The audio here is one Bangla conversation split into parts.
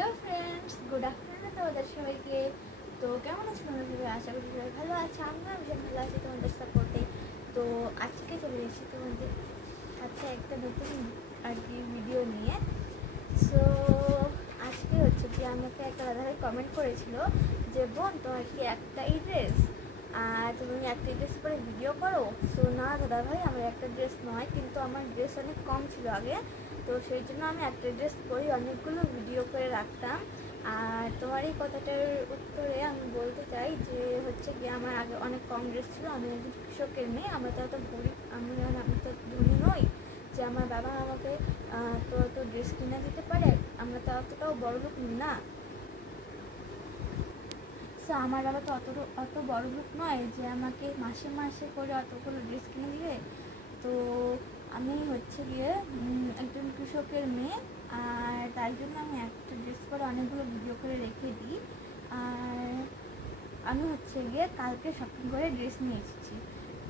হ্যালো ফ্রেন্ডস, গুড আফটারনুন তোমাদের সবাইকে। তো কেমন আছো তোমরা সবাই? আশা করি সবাই ভালো আছে। আমরা ভীষণ ভালো আছি তোমাদের সাপোর্টে। তো আজকে চলে এসেছি তোমাদের সাথে একটা নতুন আর কি ভিডিও নিয়ে। সো আজকে হচ্ছে কি আমাকে একটা দাদাভাই কমেন্ট করেছিল যে বোন তোমার কি একটাই ড্রেস আর তুমি একটা ড্রেস পরে ভিডিও করো। সো না দাদাভাই, আমার একটা ড্রেস নয়, কিন্তু আমার ড্রেস অনেক কম ছিল আগে, তো সেই জন্য আমি একটা ড্রেস পরে অনেকগুলো ভিডিও করে রাখতাম। আর তোমার এই কথাটার উত্তরে আমি বলতে চাই যে হচ্ছে কি আমার আগে অনেক কম ড্রেস ছিল। আমি একজন কৃষকের মেয়ে, আমরা তো অত গরিব, আমি তো ধনী নই যে আমার বাবা আমাকে তো ড্রেস কিনে দিতে পারে। আমরা তো অতটাও বড় লোক নই না। সো আমার বাবা তো অত বড় লোক নয় যে আমাকে মাসে মাসে করে অতগুলো ড্রেস কিনে দিবে। তো আমি হচ্ছে গিয়ে একজন কৃষকের মেয়ে, আর তাই জন্য আমি একটা ড্রেস পরে অনেকগুলো ভিডিও করে রেখে দিই। আর আমি হচ্ছে গিয়ে কালকে শপিং করে ড্রেস নিয়ে এসেছি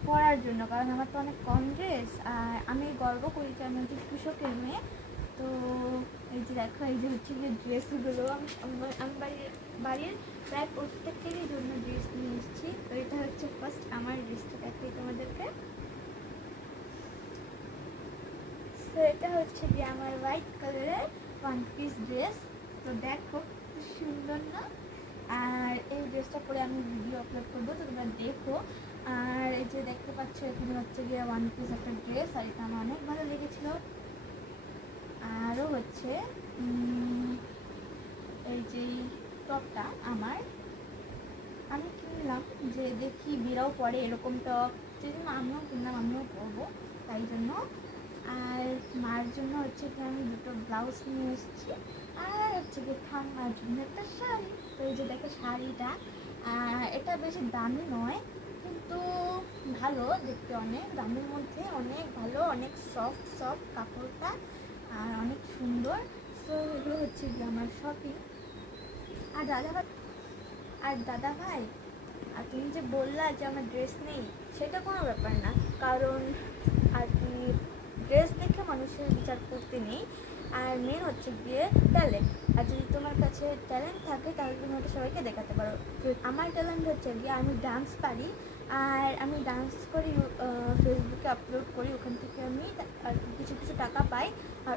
পরার জন্য, কারণ আমার তো অনেক কম ড্রেস। আর আমি গর্ব করি যে আমি একজন কৃষকের মেয়ে। তো এই যে দেখো, এই যে হচ্ছে গিয়ে ড্রেসগুলো আমি বাড়ির প্রায় প্রত্যেকেরই জন্য ড্রেস নিয়ে এসেছি। তো এটা হচ্ছে ফার্স্ট আমার ড্রেসটা, দেখাই তোমাদেরকে। তো এটা হচ্ছে গিয়ে আমার হোয়াইট কালারের ওয়ান পিস ড্রেস। তো দেখো সুন্দর না? আর এই ড্রেসটা পরে আমি ভিডিও আপলোড করবো, তো তোমরা দেখো। আর এই যে দেখতে পাচ্ছ এখানে হচ্ছে গিয়ে ওয়ান পিস একটা ড্রেস, আর এটা আমার অনেক ভালো লেগেছিল। আরও হচ্ছে এই যে টপটা আমি কিনলাম যে দেখি বিরাও পরে এরকম টপ, সেই জন্য আমিও কিনলাম, আমিও পরবো তাই জন্য। আর মার জন্য হচ্ছে কি আমি দুটো ব্লাউজ নিয়ে এসেছি, আর হচ্ছে কি ঠাম্মার জন্য একটা শাড়ি। তো এই যে দেখো শাড়িটা, এটা বেশি দামি নয় কিন্তু ভালো দেখতে, অনেক দামের মধ্যে অনেক ভালো, অনেক সফট কাপড়টা, আর অনেক সুন্দর। তো এগুলো হচ্ছে কি আমার শপিং। আর দাদা ভাই, আর তুমি যে বললা যে আমার ড্রেস নেই, সেটা কোনো ব্যাপার না, কারণ আর কি ড্রেস দেখে মানুষের বিচার করতে নেই। আর মেন হচ্ছে গিয়ে ট্যালেন্ট। আর যদি তোমার কাছে ট্যালেন্ট থাকে তাহলে তুমি ওটা সবাইকে দেখাতে পারো। আমার ট্যালেন্ট হচ্ছে গিয়ে আমি ডান্স পারি, আর আমি ডান্স করি, ফেসবুকে আপলোড করি, ওখান থেকে আমি আর কিছু টাকা পাই। আর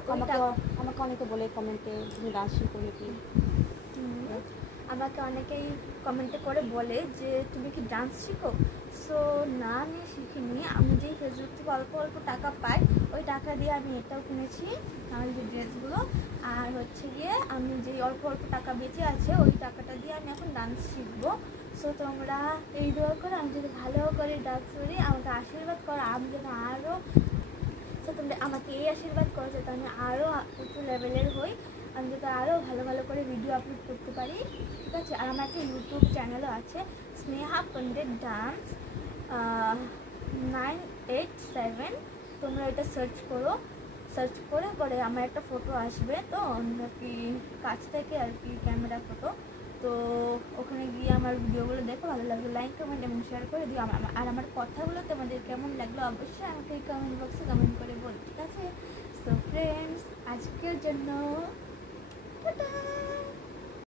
আমাকে অনেকে বলে কমেন্টে তুমি ডান্স শিখো নাকি। আমাকে অনেকেই কমেন্টে করে বলে যে তুমি কি ডান্স শিখো। সো না, আমি শিখিনি। আমি যেই ফেসবুক থেকে অল্প টাকা পাই, ওই টাকা দিয়ে আমি এটাও কিনেছি, আমার যে ড্রেসগুলো। আর হচ্ছে গিয়ে আমি যেই অল্প টাকা বেঁচে আছে, ওই টাকাটা দিয়ে আমি এখন ডান্স শিখবো। সো তোমরা এই দোয়া করে আমি যদি ভালো করে ডান্স করি, আমাকে আশীর্বাদ করো, আমি যেন আরও, সো তোমরা আমাকে এই আশীর্বাদ করো যাতে আমি আরও উঁচু লেভেলের হই, আমি যাতে আরও ভালো করে ভিডিও আপলোড করতে পারি, ঠিক আছে? আর আমার একটা ইউটিউব চ্যানেলও আছে, স্নেহা পণ্ডিত ডান্স 987। তোমরা এটা সার্চ করে পরে আমার একটা ফটো আসবে, তো কি কাছ থেকে আর কি ক্যামেরা ফটো। তো ওখানে গিয়ে আমার ভিডিওগুলো দেখো, ভালো লাগলো লাইক কমেন্ট এবং শেয়ার করে দিও। আর আমার কথাগুলো তোমাদের কেমন লাগলো অবশ্যই আমাকে এই কমেন্ট বক্সে কমেন্ট করে বল, ঠিক আছে? সো ফ্রেন্ডস, আজকের জন্য টাটা।